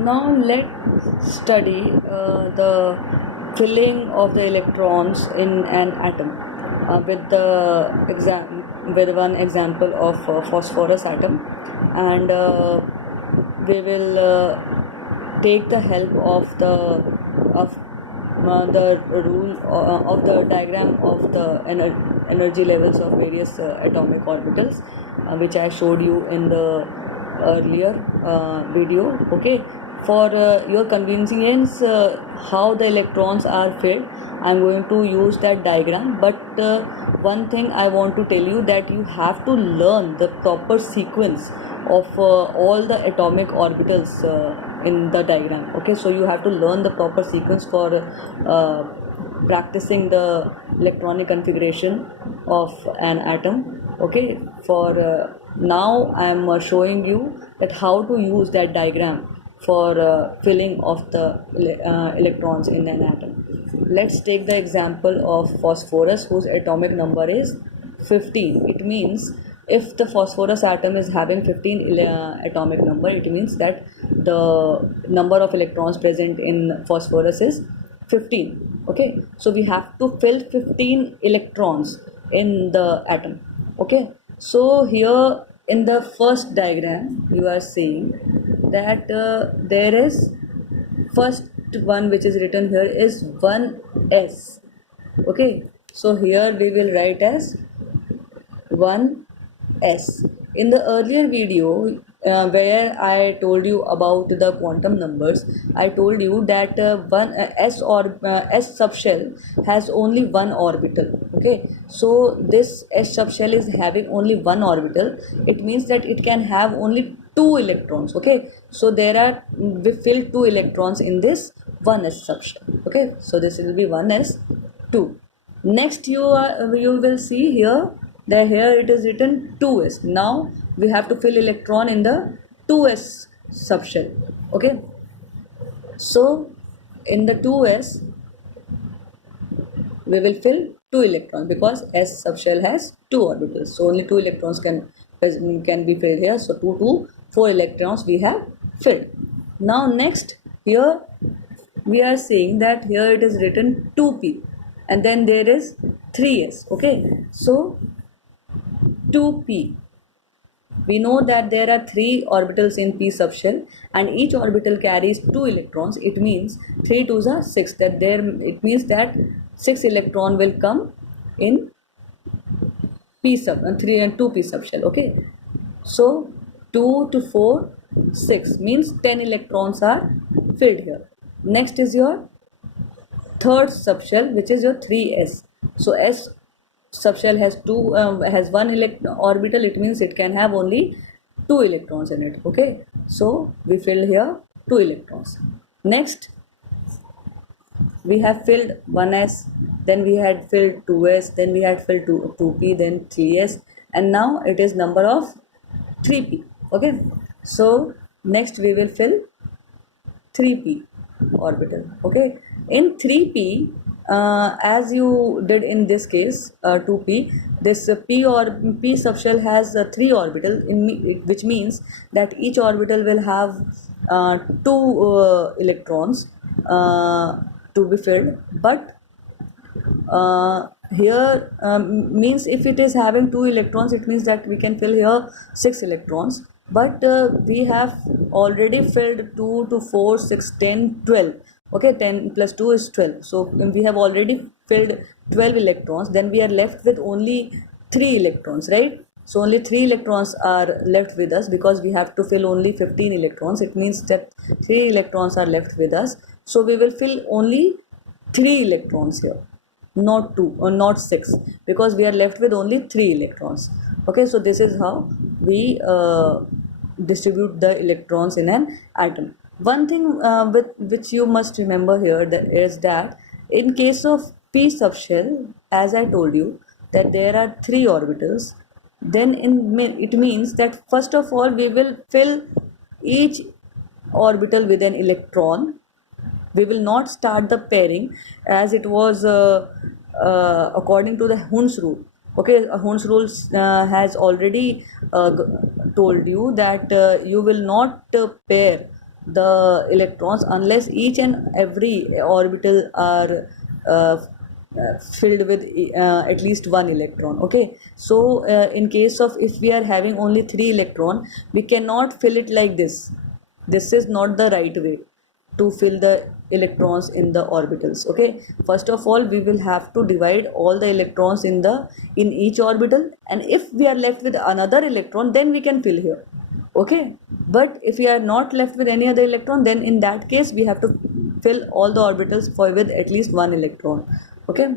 Now let's study the filling of the electrons in an atom with one example of phosphorus atom, and we will take the help of the rule of the diagram of the energy levels of various atomic orbitals, which I showed you in the earlier video. Okay, for your convenience, how the electrons are filled, I'm going to use that diagram. But one thing I want to tell you, that you have to learn the proper sequence of all the atomic orbitals in the diagram. Okay, so you have to learn the proper sequence for practicing the electronic configuration of an atom. Okay, for now I am showing you that how to use that diagram for filling of the electrons in an atom. Let's take the example of phosphorus, whose atomic number is 15. It means if the phosphorus atom is having 15 atomic number, it means that the number of electrons present in phosphorus is 15. Okay, so we have to fill 15 electrons in the atom. Okay, so here in the first diagram you are seeing that there is first one which is written here is 1s. Okay, so here we will write as 1s. In the earlier video where I told you about the quantum numbers, I told you that s subshell has only one orbital. Okay, so this s subshell is having only one orbital. It means that it can have only two electrons. Okay, so we fill two electrons in this 1s subshell. Okay, so this will be 1s2. Next you will see here that here it is written 2s. Now we have to fill electron in the 2s subshell. Okay, so in the 2s we will fill two electrons, because s subshell has two orbitals, so only two electrons can be filled here. So 2 to 4 electrons we have filled. Now next, here we are saying that here it is written 2p and then there is 3s. Okay, so 2p, we know that there are 3 orbitals in p subshell and each orbital carries 2 electrons. It means 3 2s are 6, that it means that 6 electron will come in p sub 3 and 2p subshell. Okay, so 2 to 4 6 means 10 electrons are filled here. Next is your third subshell, which is your 3s. So s subshell has one orbital. It means it can have only 2 electrons in it. Okay, so we fill here 2 electrons. Next we have filled 1s, then we had filled 2s, then we had filled 2p, then 3s, and now it is number of 3p. Okay, so next we will fill 3p orbital. Okay, in 3p, as you did in this case 2p, this p subshell has 3 orbital, which means that each orbital will have 2 electrons to be filled. But here means if it is having 2 electrons, it means that we can fill here 6 electrons. But we have already filled 2 to 4 6 10 12. Okay, 10 plus 2 is 12. So we have already filled 12 electrons. Then we are left with only 3 electrons, right? So only 3 electrons are left with us, because we have to fill only 15 electrons. It means that 3 electrons are left with us. So we will fill only 3 electrons here, not 2 or not 6, because we are left with only 3 electrons. Okay, so this is how we distribute the electrons in an atom. One thing which you must remember here is that in case of p subshell, as I told you, that there are 3 orbitals, then it means that first of all we will fill each orbital with an electron. We will not start the pairing as it was according to the Hund's rule. Okay, Hund's rule has already told you that you will not pair the electrons unless each and every orbital are filled with at least one electron. Okay, so in case of if we are having only 3 electron, we cannot fill it like this. This is not the right way to fill the electrons in the orbitals. Okay, first of all we will have to divide all the electrons in each orbital, and if we are left with another electron, then we can fill here. Okay, but if we are not left with any other electron, then in that case we have to fill all the orbitals with at least one electron. Okay,